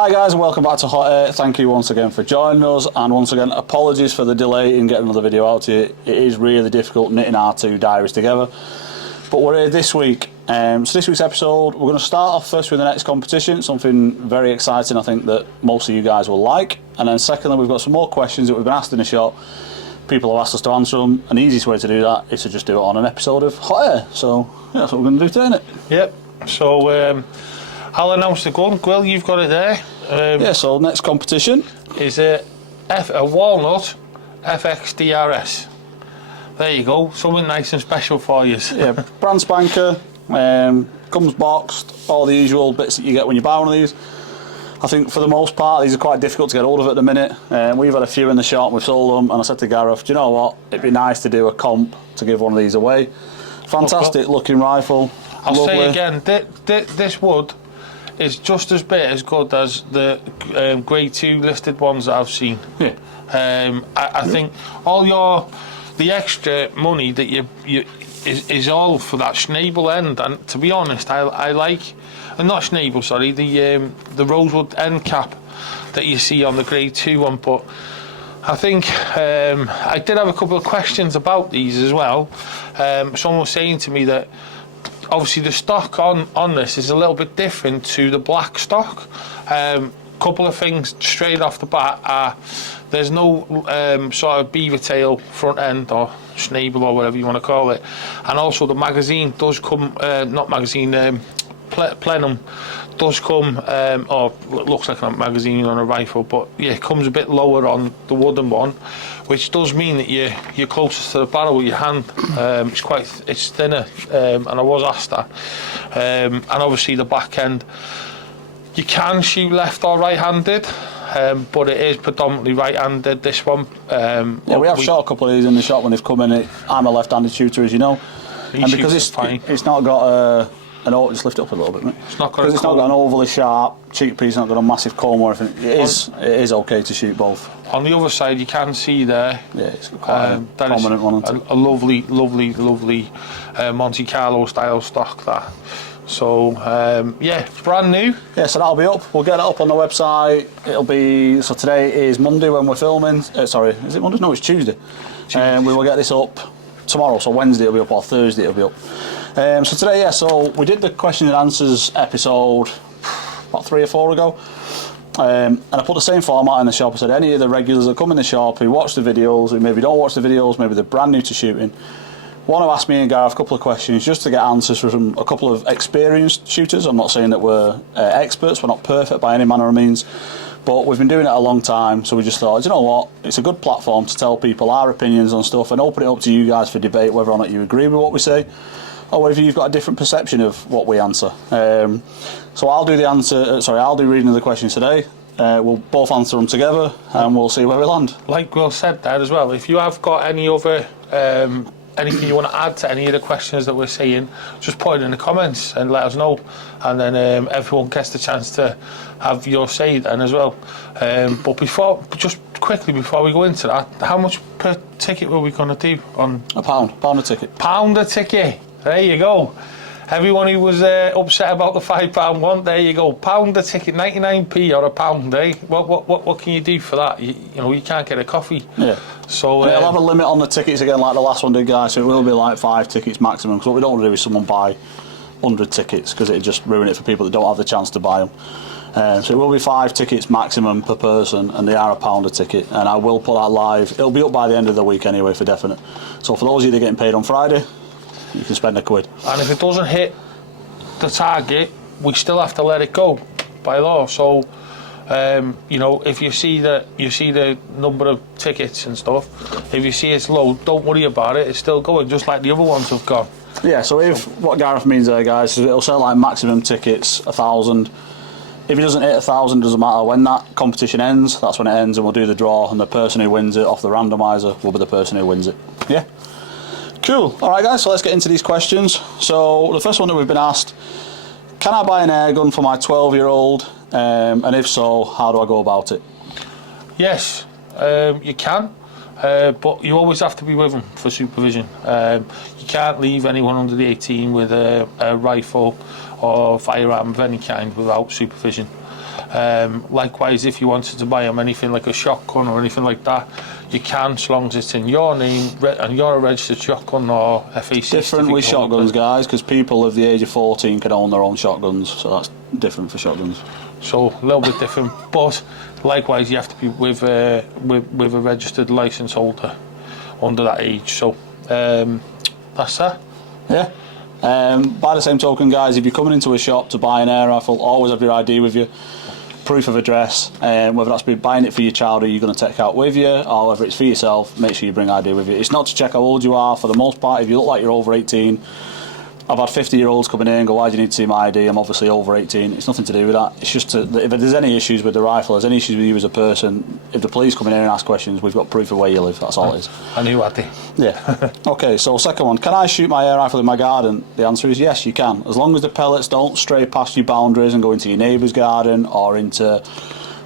Hi guys and welcome back to Hot Air. Thank you once again for joining us, and once again apologies for the delay in getting another video out to you. It is really difficult knitting our two diaries together, but we're here this week. So this week's episode, we're going to start off first with the next competition, something very exciting I think that most of you guys will like, and then secondly we've got some more questions that we've been asked in the shop. People have asked us to answer them, and the easiest way to do that is to just do it on an episode of Hot Air. So yeah, that's what we're going to do today, innit? Yep, so I'll announce the gun. Will, you've got it there. Yeah, so next competition is a Walnut FX DRS. There you go, something nice and special for you. Yeah, brand spanker, comes boxed, all the usual bits that you get when you buy one of these. I think for the most part these are quite difficult to get hold of at the minute. We've had a few in the shop, we've sold them, and I said to Gareth, do you know what, it'd be nice to do a comp to give one of these away. Fantastic looking rifle. I'll say again, this wood is just as bit as good as the grade 2 listed ones that I've seen. Yeah. I think the extra money that you is all for that Schnabel end, and to be honest, I like, and not Schnabel, sorry, the rosewood end cap that you see on the grade 2 one. But I think I did have a couple of questions about these as well. Someone was saying to me that obviously the stock on this is a little bit different to the black stock. Couple of things straight off the bat are there's no sort of beaver tail front end or Schnabel or whatever you want to call it, and also the magazine does come plenum does come or looks like a magazine on a rifle, but yeah, it comes a bit lower on the wooden one, which does mean that you're closest to the barrel with your hand. It's thinner, and I was asked that, and obviously the back end, you can shoot left or right-handed, but it is predominantly right-handed, this one. Yeah, we have shot a couple of these in the shop when they've come in. I'm a left-handed shooter, as you know, and because it's not got just lift it up a little bit, mate. It's not got an overly sharp cheek piece, not got a massive comb or anything. It is okay to shoot both. On the other side, you can see there. Yeah, it's quite a prominent one. A lovely Monte Carlo style stock that. So yeah, brand new. Yeah, so that'll be up. We'll get it up on the website. It'll be, so today is Monday when we're filming. Sorry, is it Monday? No, it's Tuesday. We will get this up tomorrow. So Wednesday it'll be up, or Thursday it'll be up. So today, yeah. So we did the question and answers episode about 3 or 4 ago, and I put the same format in the shop. I said any of the regulars that come in the shop who watch the videos, who maybe don't watch the videos, maybe they're brand new to shooting, want to ask me and Gareth a couple of questions just to get answers from a couple of experienced shooters. I'm not saying that we're experts, we're not perfect by any manner of means, but we've been doing it a long time, so we just thought, you know what, it's a good platform to tell people our opinions on stuff and open it up to you guys for debate, whether or not you agree with what we say or whether you've got a different perception of what we answer. So I'll do reading of the questions today. We'll both answer them together and we'll see where we land. Like Will said there as well, if you have got any other anything you want to add to any of the questions that we're saying, just put it in the comments and let us know, and then everyone gets the chance to have your say then as well. But just quickly before we go into that, how much per ticket were we going to do on? £1 a ticket. £1 a ticket. There you go. Everyone who was upset about the £5 one, there you go. £1 a ticket, 99p or £1, eh? What can you do for that? You know, you can't get a coffee. Yeah. So it'll have a limit on the tickets again, like the last one did, guys. So it will be like 5 tickets maximum. Because what we don't want to do is someone buy 100 tickets, because it'd just ruin it for people that don't have the chance to buy them. So it will be 5 tickets maximum per person, and they are £1 a ticket. And I will put that live. It'll be up by the end of the week anyway, for definite. So for those of you that are getting paid on Friday, you can spend £1. And if it doesn't hit the target, we still have to let it go by law. So you know, if you see the number of tickets and stuff, if you see it's low, don't worry about it, it's still going, just like the other ones have gone. Yeah, so what Gareth means there, guys, is it'll sell like maximum tickets 1,000. If he doesn't hit 1,000, doesn't matter when that competition ends, that's when it ends, and we'll do the draw, and the person who wins it off the randomizer will be the person who wins it. Yeah? Cool. Alright guys, so let's get into these questions. So the first one that we've been asked, can I buy an air gun for my 12-year-old, and if so, how do I go about it? Yes, you can, but you always have to be with them for supervision. You can't leave anyone under the 18 with a rifle or firearm of any kind without supervision. Likewise, if you wanted to buy them anything like a shotgun or anything like that, you can, as long as it's in your name and you're a registered shotgun or FAC. Different with shotguns, guys, because people of the age of 14 can own their own shotguns, so that's different for shotguns. So a little bit different, but likewise, you have to be with a registered license holder under that age. So that's that. Yeah. By the same token, guys, if you're coming into a shop to buy an air rifle, always have your ID with you, proof of address, whether that's buying it for your child or you're going to take out with you, or whether it's for yourself, make sure you bring ID with you. It's not to check how old you are. For the most part, if you look like you're over 18, I've had 50-year-olds coming in and go, why do you need to see my ID? I'm obviously over 18. It's nothing to do with that. It's just if there's any issues with the rifle, there's any issues with you as a person, if the police come in here and ask questions, we've got proof of where you live. That's all it is. I knew what they. Yeah. Okay, so second one, can I shoot my air rifle in my garden? The answer is yes, you can. As long as the pellets don't stray past your boundaries and go into your neighbour's garden or into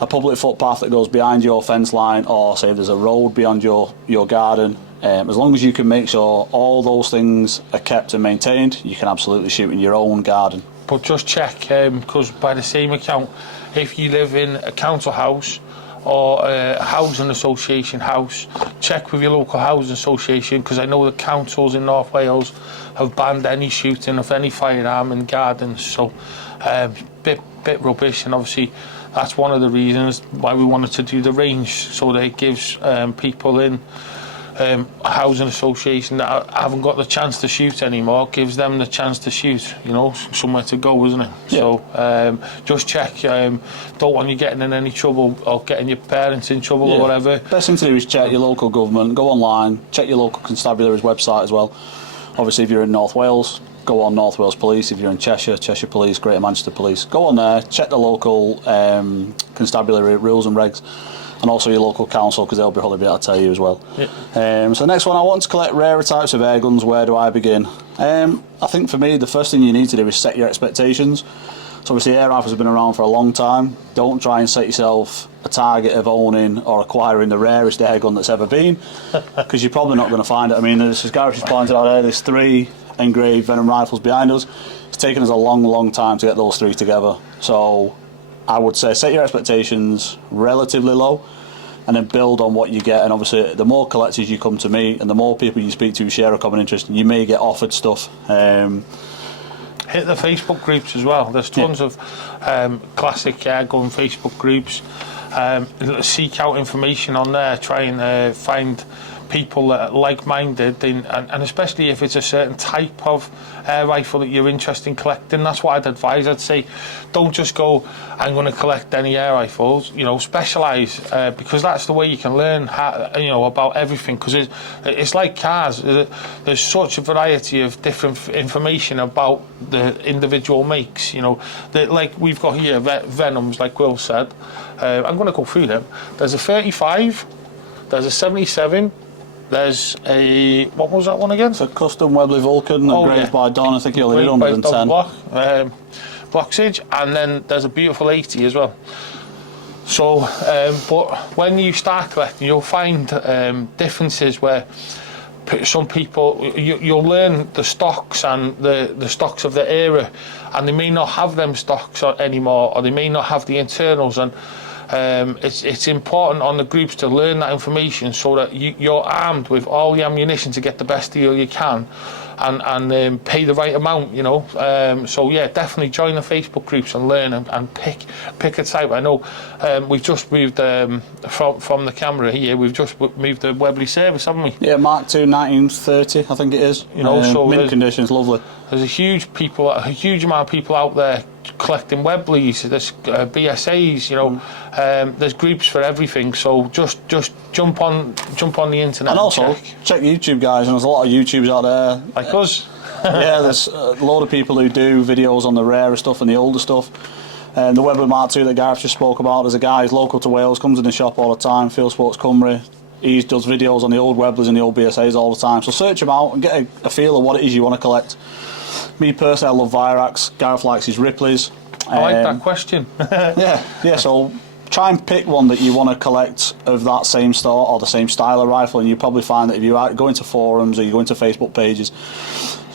a public footpath that goes behind your fence line, or say there's a road beyond your garden. As long as you can make sure all those things are kept and maintained, you can absolutely shoot in your own garden. But just check, because by the same account, if you live in a council house or a housing association house, check with your local housing association, because I know the councils in North Wales have banned any shooting of any firearm in gardens. So bit rubbish, and obviously that's one of the reasons why we wanted to do the range, so that it gives people in a housing association that haven't got the chance to shoot anymore, gives them the chance to shoot, you know, somewhere to go, isn't it? Yeah. So just check, don't want you getting in any trouble or getting your parents in trouble or whatever. Best thing to do is check your local government, go online, check your local constabulary's website as well. Obviously if you're in North Wales, go on North Wales Police. If you're in Cheshire, Cheshire Police, Greater Manchester Police, go on there, check the local constabulary rules and regs, and also your local council, because they'll probably be able to tell you as well. Yeah. So next one, I want to collect rarer types of air guns. Where do I begin? I think for me, the first thing you need to do is set your expectations. So obviously air rifles have been around for a long time. Don't try and set yourself a target of owning or acquiring the rarest air gun that's ever been, because you're probably not going to find it. I mean, as Gareth has pointed out there, there's 3 engraved Venom rifles behind us. It's taken us a long time to get those 3 together. So I would say set your expectations relatively low, and then build on what you get. And obviously the more collectors you come to meet and the more people you speak to who share a common interest, you may get offered stuff. Hit the Facebook groups as well. There's tons of classic air gun Facebook groups. Seek out information on there, try and find people that are like-minded, and especially if it's a certain type of air rifle that you're interested in collecting. That's what I'd advise. I'd say don't just go, I'm going to collect any air rifles, you know, specialise, because that's the way you can learn how, you know, about everything, because it's like cars. There's such a variety of different information about the individual makes, you know, that, like we've got here Venoms, like Will said. I'm going to go through them. There's a 35, there's a 77, there's a, what was that one again? It's a custom Webley Vulcan, engraved by Don. I think he only did 110. Bloxage, and then there's a beautiful 80 as well. So, but when you start collecting, you'll find differences where some people, you'll learn the stocks and the stocks of the era, and they may not have them stocks anymore, or they may not have the internals, and it's important on the groups to learn that information, so that you're armed with all the ammunition to get the best deal you can, and pay the right amount, you know. So yeah, definitely join the Facebook groups and learn and pick a type. I know we've just moved from the camera here. We've just moved the Webley service, haven't we? Yeah, Mark II 1930, I think it is. You know, so mint conditions, lovely. There's a huge amount of people out there collecting Webleys. There's BSAs, you know. There's groups for everything. So just jump on the internet and also check YouTube, guys. And there's a lot of YouTubers out there like us. Yeah, there's a lot of people who do videos on the rarer stuff and the older stuff. The Webley Mark II that Gareth just spoke about, there's a guy who's local to Wales, comes in the shop all the time, Fieldsports Equipe. He does videos on the old Webleys and the old BSAs all the time. So search him out and get a feel of what it is you want to collect. Me personally, I love Virax. Gareth likes his Ripleys. I like that question. yeah. So try and pick one that you want to collect of that same sort or the same style of rifle, and you probably find that if you go into forums or you go into Facebook pages,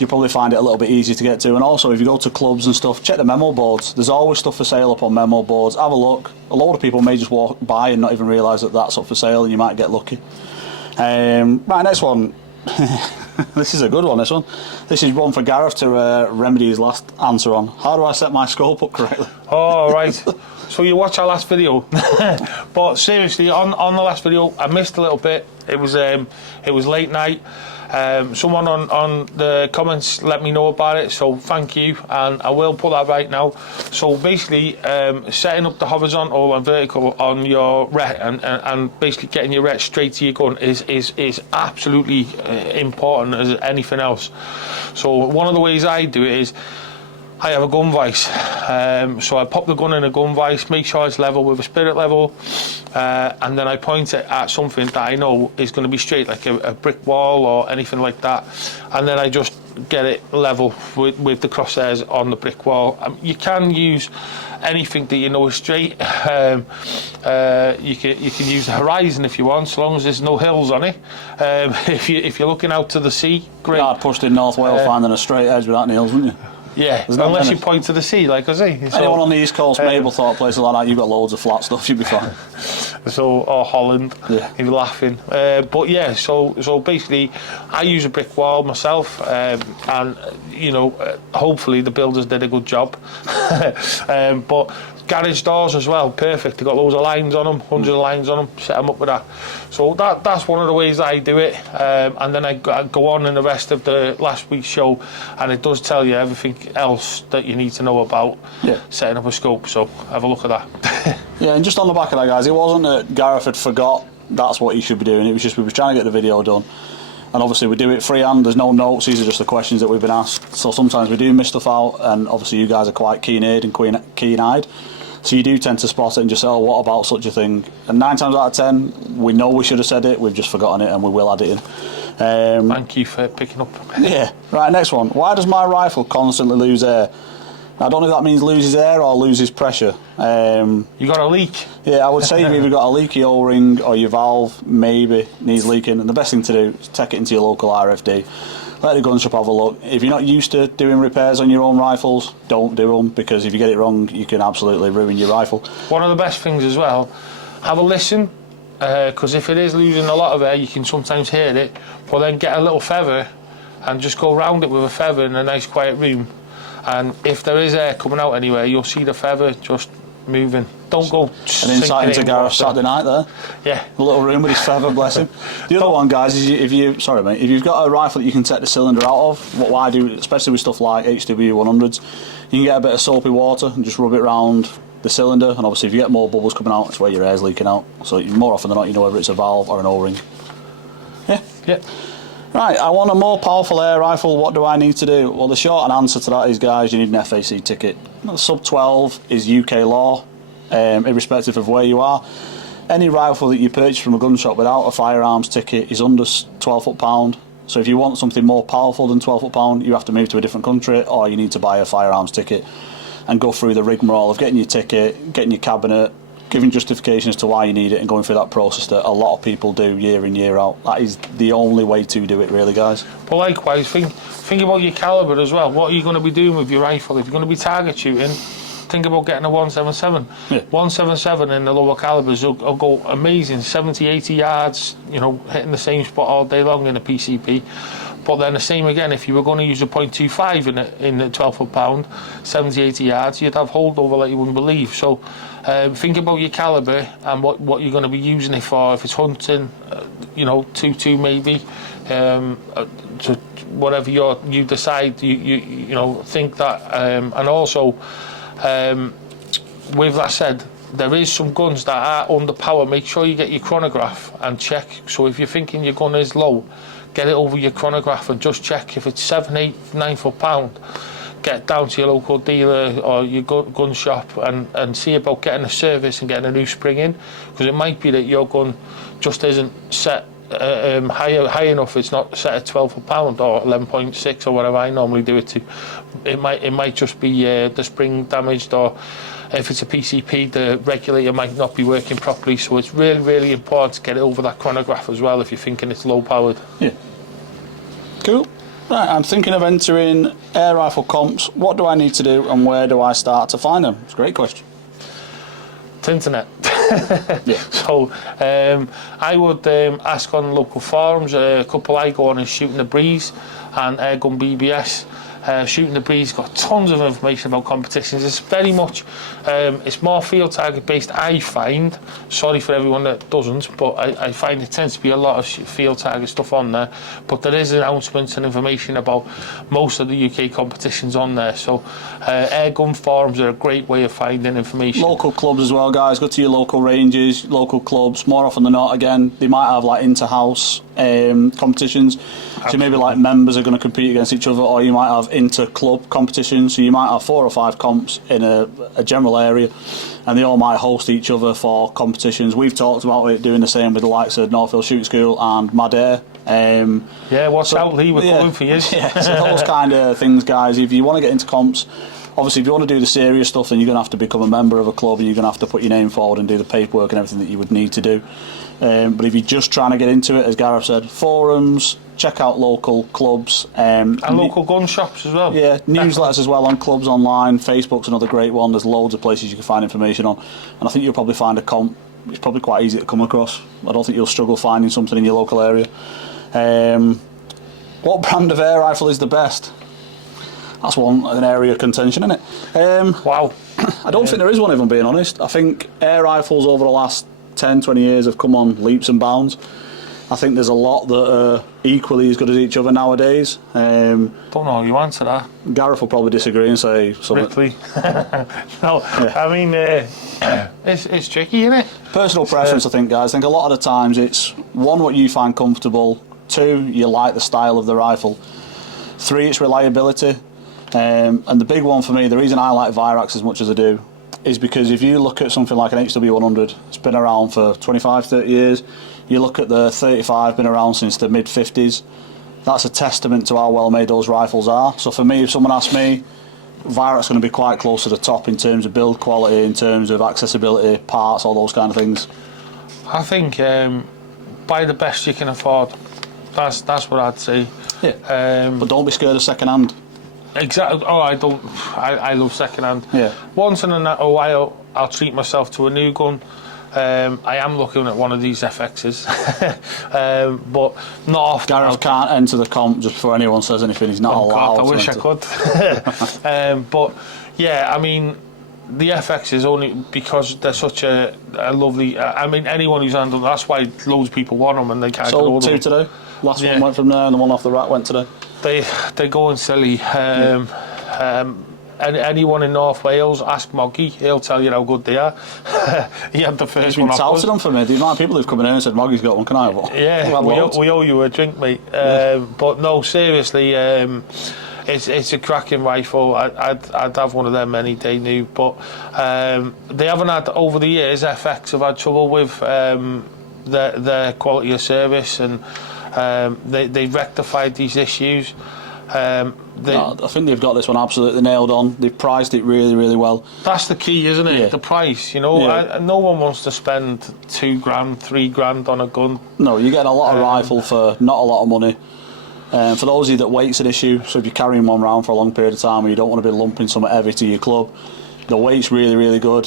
you'll probably find it a little bit easier to get to. And also, if you go to clubs and stuff, check the memo boards. There's always stuff for sale up on memo boards. Have a look. A load of people may just walk by and not even realise that that's up for sale, and you might get lucky. Right, next one. This is a good one, this one. This is one for Gareth to remedy his last answer on. How do I set my scope up correctly? Oh, right. So you watch our last video. But seriously, on the last video, I missed a little bit. It was late night. Someone on the comments let me know about it, so thank you, and I will put that right now. So basically, setting up the horizontal and vertical on your ret and basically getting your ret straight to your gun is absolutely important as anything else. So one of the ways I do it is I have a gun vice, so I pop the gun in a gun vice, make sure it's level with a spirit level, and then I point it at something that I know is going to be straight, like a brick wall or anything like that, and then I just get it level with the crosshairs on the brick wall. You can use anything that you know is straight. You can use the horizon if you want, so long as there's no hills on it. If you're looking out to the sea, great. Yeah, I'd pushed in North Wales finding a straight edge without any hills, wouldn't you? Yeah, unless you point to the sea, like I say. So, anyone on the East Coast, Mablethorpe, places like that, you've got loads of flat stuff, you'd be fine. So, or Holland, yeah. you'd be laughing. But yeah, so basically, I use a brick wall myself, and you know, hopefully the builders did a good job. But garage doors as well, perfect. They've got loads of lines on them, hundreds of lines on them, set them up with that. So that's one of the ways I do it. And then I go on in the rest of the last week's show, and it does tell you everything else that you need to know about setting up a scope. So have a look at that. Yeah, and just on the back of that, guys, it wasn't that Gareth had forgot that's what he should be doing. It was just we were trying to get the video done. And obviously we do it freehand, there's no notes, these are just the questions that we've been asked. So sometimes we do miss stuff out, and obviously you guys are quite keen-eared and keen-eyed. So you do tend to spot it and just say, oh, what about such a thing? And 9 times out of 10, we know we should have said it, we've just forgotten it, and we will add it in. Thank you for picking up. Yeah. Right, next one. Why does my rifle constantly lose air? I don't know if that means loses air or loses pressure. You got a leak? Yeah, I would say you've either got a leaky O-ring or your valve maybe needs leaking. And the best thing to do is take it into your local RFD. Let the gun shop have a look. If you're not used to doing repairs on your own rifles, don't do them, because if you get it wrong, you can absolutely ruin your rifle. One of the best things as well, have a listen, because if it is losing a lot of air, you can sometimes hear it, but then get a little feather and just go round it with a feather in a nice quiet room. And if there is air coming out anywhere, you'll see the feather just moving. Don't go an insight into Gareth Saturday night there. Yeah. A little room with his feather, bless him. The other one, guys, is if you've got a rifle that you can take the cylinder out of, what I do, especially with stuff like HW 100s, you can get a bit of soapy water and just rub it around the cylinder, and obviously if you get more bubbles coming out, it's where your air's leaking out. So more often than not, you know whether it's a valve or an O-ring. Yeah? Yeah. Right, I want a more powerful air rifle, what do I need to do? Well, the short answer to that is, guys, you need an FAC ticket. Sub 12 is UK law, irrespective of where you are. Any rifle that you purchase from a gun shop without a firearms ticket is under 12 foot-pound. So if you want something more powerful than 12 foot-pound, you have to move to a different country, or you need to buy a firearms ticket and go through the rigmarole of getting your ticket, getting your cabinet, giving justifications to why you need it, and going through that process that a lot of people do year in, year out. That is the only way to do it, really, guys. But likewise, think about your calibre as well. What are you going to be doing with your rifle? If you're going to be target shooting, think about getting a 177. Yeah. 177 in the lower calibers will go amazing, 70, 80 yards, you know, hitting the same spot all day long in a PCP. But then the same again, if you were going to use a .25 in the 12 foot-pound, 70, 80 yards, you'd have holdover like you wouldn't believe. So think about your calibre and what you're going to be using it for. If it's hunting, you know, 2.2 maybe, to whatever you decide, you know, think that. And also, with that said, there is some guns that are under power. Make sure you get your chronograph and check. So if you're thinking your gun is low, get it over your chronograph and just check. If it's 7, 8, 9 foot-pound, get down to your local dealer or your gun shop and see about getting a service and getting a new spring in, because it might be that your gun just isn't set high enough. It's not set at 12 foot-pound or 11.6 or whatever I normally do it to. It might just be the spring damaged, or if it's a PCP, the regulator might not be working properly. So it's really, really important to get it over that chronograph as well if you're thinking it's low powered. Yeah. Cool. Right, I'm thinking of entering air rifle comps. What do I need to do and where do I start to find them? It's a great question. It's internet. Yeah. So I would ask on local forums. A couple I go on is Shooting the Breeze and Airgun BBS. Shooting the Breeze got tons of information about competitions. It's very much, it's more field target based, I find. Sorry for everyone that doesn't, but I find it tends to be a lot of field target stuff on there. But there is announcements and information about most of the UK competitions on there. So airgun forums are a great way of finding information. Local clubs as well, guys. Go to your local ranges, local clubs. More often than not, again, they might have like inter-house competitions. So maybe like members are going to compete against each other, or you might have inter-club competitions. So you might have 4 or 5 comps in a general area, and they all might host each other for competitions. We've talked about it doing the same with the likes of Northfield Shooting School and Madair. Watch out, Lee, we're coming for you. Yeah, so those kind of things, guys. If you want to get into comps, obviously if you want to do the serious stuff, then you're going to have to become a member of a club, and you're going to have to put your name forward and do the paperwork and everything that you would need to do. But if you're just trying to get into it, as Gareth said, forums, check out local clubs. And local gun shops as well. Yeah, newsletters as well on clubs online. Facebook's another great one. There's loads of places you can find information on. And I think you'll probably find a comp. It's probably quite easy to come across. I don't think you'll struggle finding something in your local area. What brand of air rifle is the best? That's an area of contention, isn't it? Wow. I don't think there is one, if I'm being honest. I think air rifles over the last 10, 20 years have come on leaps and bounds. I think there's a lot that are equally as good as each other nowadays. Don't know how you answer that. Gareth will probably disagree and say something. Ripley. No, yeah. I mean, it's tricky, isn't it? Personal preference, I think, guys. I think a lot of the times it's 1, what you find comfortable, 2, you like the style of the rifle, 3, it's reliability. And the big one for me, the reason I like Virax as much as I do, is because if you look at something like an HW100, it's been around for 25, 30 years. You look at the 35, been around since the mid-50s. That's a testament to how well made those rifles are. So for me, if someone asks me, Virax is going to be quite close to the top in terms of build quality, in terms of accessibility, parts, all those kind of things. I think buy the best you can afford. That's what I'd say. Yeah. But don't be scared of second hand. Exactly. Oh, I love second hand. Yeah. Once in a while, I'll treat myself to a new gun. I am looking at one of these FXs, but not often. Gareth can't enter the comp just before anyone says anything. He's not allowed. I wish I could. But yeah, I mean, the FX is only because they're such a lovely. I mean, anyone who's handled, that's why loads of people want them and they can't. Sold 2 today. Last one went from there, and the one off the rack went today. They're going silly. Anyone in North Wales, ask Moggy, he'll tell you how good they are. He had the first one. He's been touting them for me. The amount of people who've come in here and said, Moggy's got one, can I have one? Yeah, we owe you a drink, mate. But no, seriously, it's a cracking rifle. I'd have one of them any day new. But they haven't had, over the years, FX have had trouble with their quality of service, and they've rectified these issues. I think they've got this one absolutely nailed on. They've priced it really, really well. That's the key, isn't it? Yeah. The price, you know. Yeah. No one wants to spend $2,000, $3,000 on a gun. No, you're getting a lot of rifle for not a lot of money. For those of you that weight's an issue, so if you're carrying one around for a long period of time and you don't want to be lumping something heavy to your club, the weight's really, really good.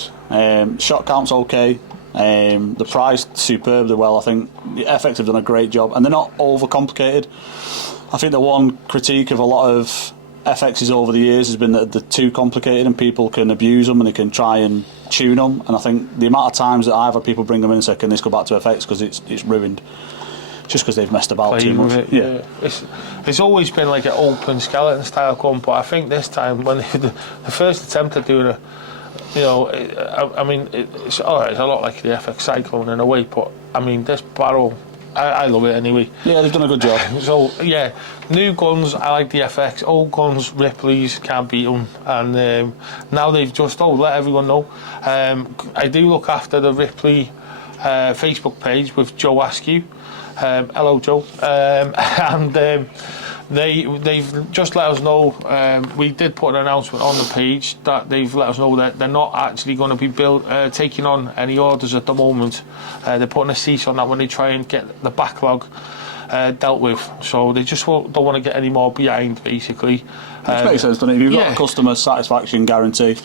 Shot count's okay. The price superbly well. I think the FX have done a great job, and they're not overcomplicated. I think the one critique of a lot of FXs over the years has been that they're too complicated and people can abuse them and they can try and tune them. And I think the amount of times that I've had people bring them in and say, can this go back to FX because it's ruined, just because they've messed about too much. Yeah. It's always been like an open skeleton style gun, but I think this time when the first attempt at doing I mean, it's a lot like the FX Cyclone in a way, but I mean, this barrel, I love it anyway. Yeah, they've done a good job. So yeah, new guns, I like the FX. Old guns, Ripley's, can't beat them. And now they've just let everyone know. I do look after the Ripley Facebook page with Joe Askew. Hello, Joe. And they've just let us know. We did put an announcement on the page that they've let us know that they're not actually going to be taking on any orders at the moment. They're putting a cease on that when they try and get the backlog dealt with. So they just don't want to get any more behind, basically. Which makes sense, doesn't it? If you've got a customer satisfaction guarantee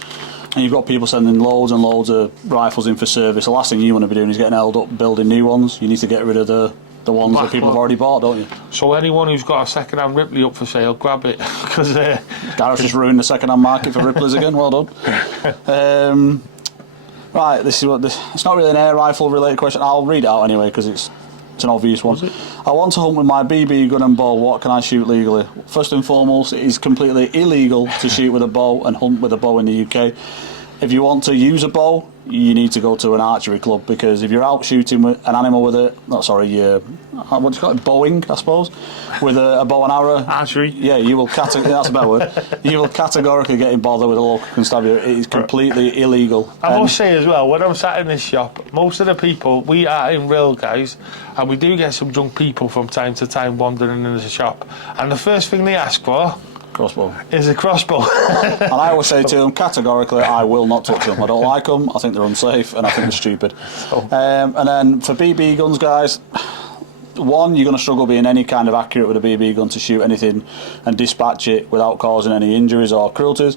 and you've got people sending loads and loads of rifles in for service, the last thing you want to be doing is getting held up building new ones. You need to get rid of the ones that people have already bought, don't you? So anyone who's got a second-hand Ripley up for sale, grab it, because Gareth just ruined the second-hand market for Ripleys again. Well done. Right, this is it's not really an air rifle related question. I'll read it out anyway because it's an obvious one. I want to hunt with my BB gun and bow. What can I shoot legally? First and foremost, it is completely illegal to shoot with a bow and hunt with a bow in the UK. If you want to use a bow, you need to go to an archery club, because if you're out shooting with an animal with what do you call it, bowing, I suppose, with a bow and arrow, archery. Yeah, you will that's a better word. You will categorically get in bother with a local constabulary. It is completely illegal. I must say as well, when I'm sat in this shop, most of the people, we are in real, guys, and we do get some drunk people from time to time wandering in the shop, and the first thing they ask for crossbow is a crossbow. And I always say to them categorically, I will not touch them. I don't like them, I think they're unsafe, and I think they're stupid. And then for BB guns, guys, one, you're going to struggle being any kind of accurate with a BB gun to shoot anything and dispatch it without causing any injuries or cruelties.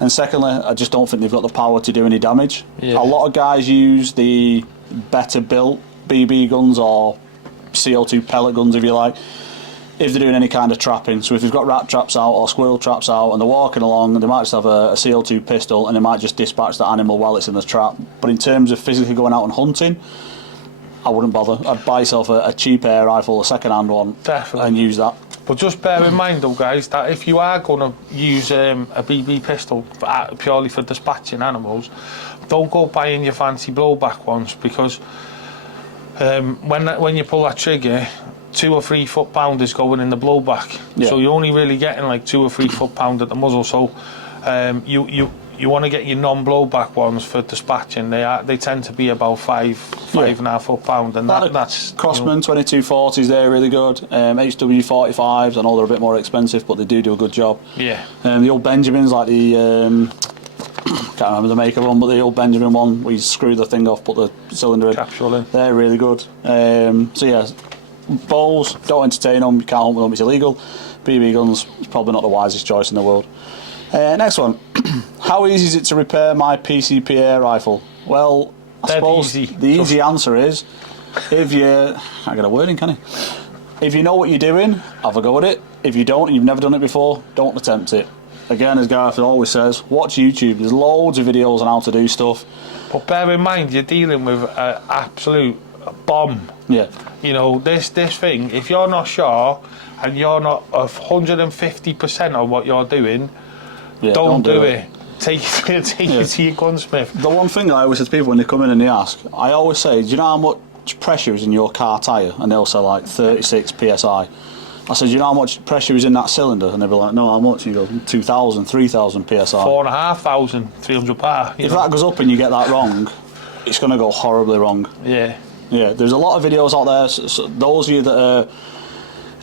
And secondly, I just don't think they've got the power to do any damage. A lot of guys use the better built BB guns or CO2 pellet guns, if you like, if they're doing any kind of trapping. So if you've got rat traps out or squirrel traps out and they're walking along, they might just have a CO2 pistol and they might just dispatch the animal while it's in the trap. But in terms of physically going out and hunting, I wouldn't bother. I'd buy yourself a cheap air rifle, a second-hand one, and use that. But just bear in mind, though, guys, that if you are going to use a BB pistol purely for dispatching animals, don't go buying your fancy blowback ones, because when you pull that trigger, 2 or 3 foot-pounders going in the blowback. So you're only really getting like 2 or 3 foot-pound at the muzzle. So you want to get your non-blowback ones for dispatching. They tend to be about 5.5 foot-pound, and that's Crossman 2240s. They're really good. HW45s. I know they're a bit more expensive, but they do a good job. The old Benjamins, like the can't remember the make of one, but the old Benjamin one, where you screw the thing off, put the cylinder in. Capsule in. They're really good. So yeah. Bows, don't entertain them, you can't hunt with them, it's illegal. BB guns is probably not the wisest choice in the world. Next one. How easy is it to repair my PCP air rifle? Well, I suppose the easy answer is, if you... I can't get a word in, can you? If you know what you're doing, have a go at it. If you don't, you've never done it before, don't attempt it. Again, as Gareth always says, watch YouTube. There's loads of videos on how to do stuff. But bear in mind, you're dealing with an absolute bomb. You know, this thing, if you're not sure and you're not 150% on what you're doing, don't do it. Take it to your gunsmith. The one thing I always say to people when they come in and they ask, I always say, do you know how much pressure is in your car tyre? And they'll say like 36 psi. I said, do you know how much pressure is in that cylinder? And they'll be like, no, how much? And you go, 2,000, 3,000 psi. 4,500, 300 bar. If that goes up and you get that wrong, it's going to go horribly wrong. Yeah, there's a lot of videos out there. So those of you that are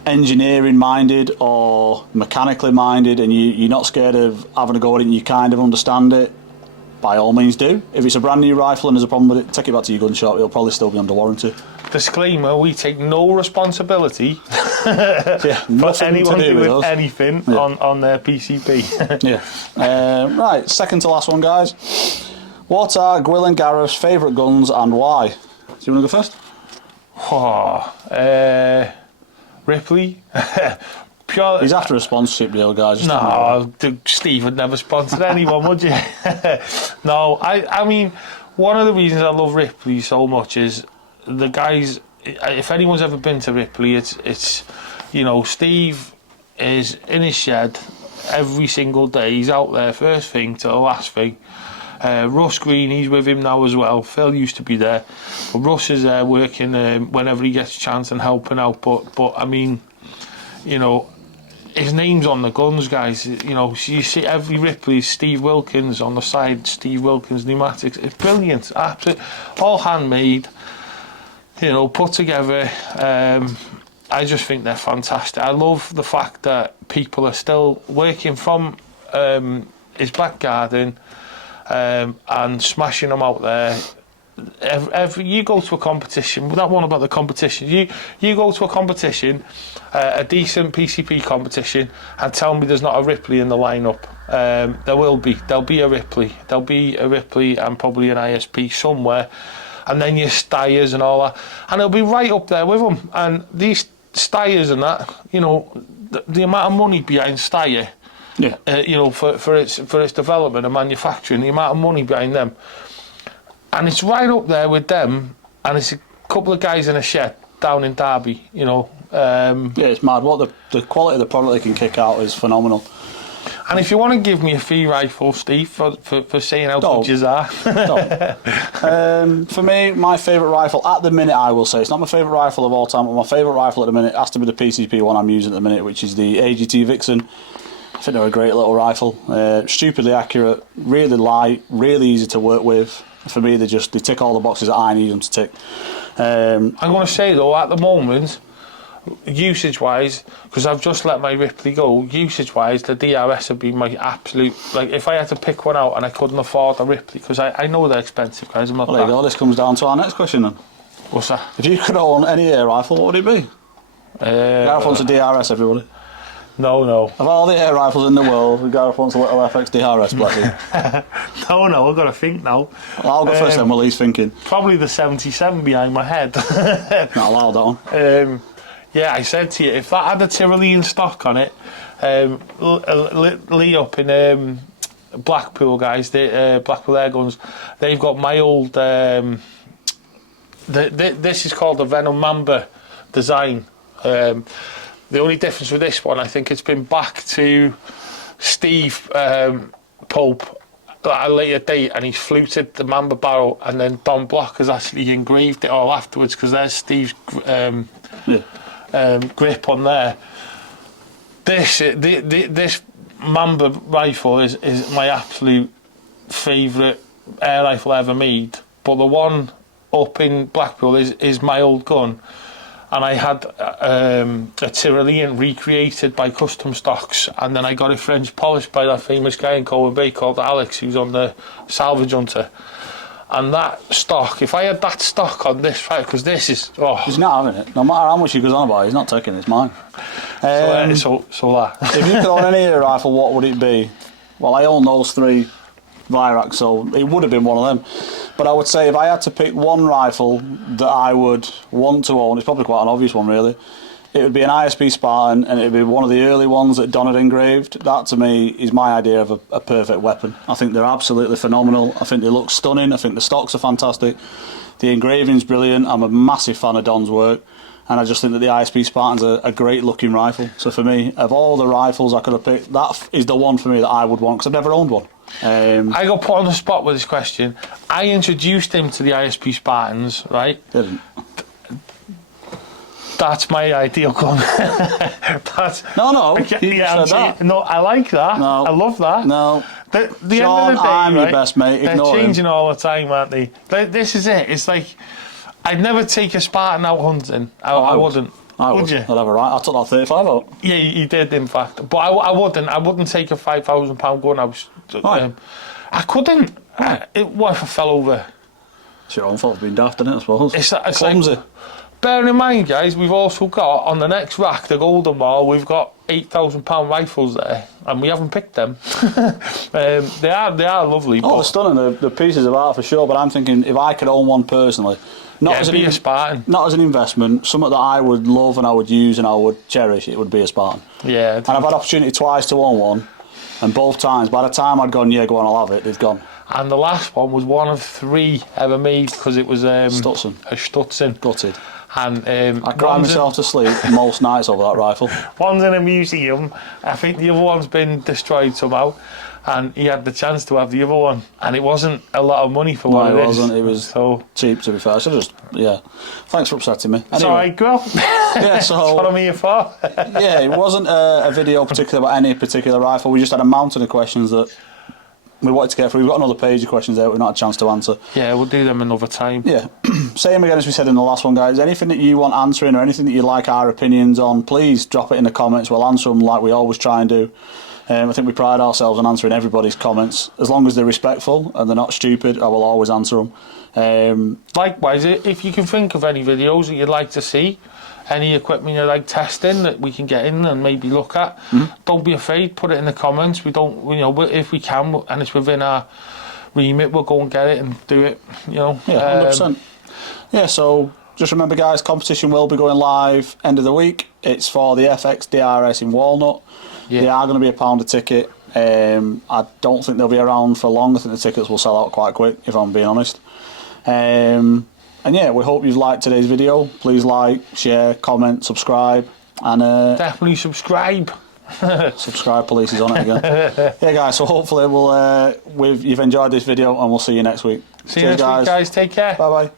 engineering minded or mechanically minded and you're not scared of having a go at it and you kind of understand it, by all means do. If it's a brand new rifle and there's a problem with it, take it back to your gun shop, it'll probably still be under warranty. Disclaimer, we take no responsibility for anyone doing anything on their PCP. Right, second to last one, guys. What are Gwill and Gareth's favourite guns and why? Do you want to go first? Ripley. He's after a sponsorship deal, guys. No, Steve would never sponsor anyone, would you? No, I mean, one of the reasons I love Ripley so much is the guys. If anyone's ever been to Ripley, it's you know, Steve is in his shed every single day. He's out there first thing to the last thing. Russ Green, he's with him now as well. Phil used to be there, but Russ is there working whenever he gets a chance and helping out. But I mean, you know, his name's on the guns, guys. You know, you see every Ripley, Steve Wilkins on the side, Steve Wilkins pneumatics. It's brilliant, absolutely, all handmade. You know, put together. I just think they're fantastic. I love the fact that people are still working from his back garden. And smashing them out there, you go to a competition, that one about the competition, you go to a competition, a decent PCP competition, and tell me there's not a Ripley in the lineup. There'll be a Ripley and probably an ISP somewhere, and then your Steyrs and all that, and it'll be right up there with them. And these Steyrs and that, you know, the amount of money behind Steyr, Yeah. you know, for its development and manufacturing, the amount of money behind them, and it's right up there with them. And it's a couple of guys in a shed down in Derby, you know. Yeah, it's mad. What the quality of the product they can kick out is phenomenal. And if you want to give me a free rifle, Steve, for saying how good you are. For me, my favourite rifle at the minute, I will say, it's not my favourite rifle of all time, but my favourite rifle at the minute has to be the PCP one I'm using at the minute, which is the AGT Vixen. I think they're a great little rifle. Stupidly accurate, really light, really easy to work with. For me, they tick all the boxes that I need them to tick. I'm going to say, though, at the moment, usage-wise, because I've just let my Ripley go, usage-wise, the DRS would be my absolute... Like, if I had to pick one out and I couldn't afford a Ripley, because I know they're expensive, guys. I'm not There you go. This comes down to our next question, then. What's that? If you could own any air rifle, what would it be? Gareth wants a DRS, everybody. No. Of all the air rifles in the world, Gareth wants a little FX DRS, bless him. No, I've got to think now. Well, I'll go first then while he's thinking. Probably the 77 behind my head. Not allowed that one. Yeah, I said to you, if that had a Tyrolean stock on it, Lee up in Blackpool, guys, Blackpool Air Guns, they've got my old... this is called the Venom Mamba design. The only difference with this one, I think it's been back to Steve Pope at a later date, and he's fluted the Mamba barrel, and then Don Block has actually engraved it all afterwards, because there's Steve's grip on there. This Mamba rifle is my absolute fafavourite air rifle ever made, but the one up in Blackpool is my old gun. And I had a Tyrolean recreated by Custom Stocks, and then I got it French polished by that famous guy in Colwyn Bay called Alex, who's on the Salvage Hunter. And that stock, if I had that stock on this, because this is... Oh. He's not having it. No matter how much he goes on about it, he's not taking it, it's mine. So that. If you could own any air rifle, what would it be? Well, I own those three Virac, so it would have been one of them. But I would say if I had to pick one rifle that I would want to own, it's probably quite an obvious one really, it would be an ISP Spartan, and it would be one of the early ones that Don had engraved. That to me is my idea of a perfect weapon. I think they're absolutely phenomenal. I think they look stunning. I think the stocks are fantastic. The engraving's brilliant. I'm a massive fan of Don's work, and I just think that the ISP Spartan's a great looking rifle. So for me, of all the rifles I could have picked, that is the one for me that I would want, because I've never owned one. I got put on the spot with this question. I introduced him to the ISP Spartans, right? Didn't. That's my ideal gun. No. No, I like that. No. I love that. No. The Sean, end of the day, I'm right, your best mate. they're Ignore changing him. all the time, aren't they? This is it. It's like, I'd never take a Spartan out hunting. I wouldn't. Would you? I'd have a right. I took that 35 out. Yeah, you did, in fact. But I wouldn't take a £5,000 gun. I couldn't. What if I fell over? It's your own fault for being daft, isn't it, I suppose? It's clumsy. Like, bear in mind, guys, we've also got, on the next rack, the Golden Mall, we've got £8,000 rifles there, and we haven't picked them. They are lovely. Oh, they're stunning. They're pieces of art for sure, but I'm thinking if I could own one personally, a Spartan. Not as an investment, something that I would love and I would use and I would cherish, it would be a Spartan. Yeah. And I've had opportunity twice to own one, and both times, by the time I'd gone, yeah, go on, I'll have it, they've gone. And the last one was one of 3 ever made, because it was a Stutson. Gutted. And I cry myself to sleep most nights over that rifle. One's in a museum. I think the other one's been destroyed somehow, and he had the chance to have the other one, and it wasn't a lot of money for one of these. It wasn't. It was cheap, to be fair. So thanks for upsetting me. Anyway, it's alright, girl. Yeah, so that's what I'm here for. Yeah, it wasn't a video particular about any particular rifle. We just had a mountain of questions that we wanted to get through. We've got another page of questions there we've not had a chance to answer. Yeah, we'll do them another time. Yeah. Same again as we said in the last one, guys. Anything that you want answering or anything that you'd like our opinions on, please drop it in the comments. We'll answer them like we always try and do. I think we pride ourselves on answering everybody's comments. As long as they're respectful and they're not stupid, I will always answer them. Likewise, if you can think of any videos that you'd like to see, any equipment you like testing that we can get in and maybe look at, don't be afraid, put it in the comments. We don't, you know, if we can and it's within our remit, we'll go and get it and do it, you know. Yeah, 100%. Yeah, so just remember, guys, competition will be going live end of the week. It's for the FX DRS in Walnut. Yeah. They are going to be £1 a ticket. I don't think they'll be around for long. I think the tickets will sell out quite quick, if I'm being honest. And yeah, we hope you've liked today's video. Please like, share, comment, subscribe, and definitely subscribe. Subscribe police is on it again. Yeah, guys. So hopefully you've enjoyed this video, and we'll see you next week. See you next week, guys. Take care. Bye bye.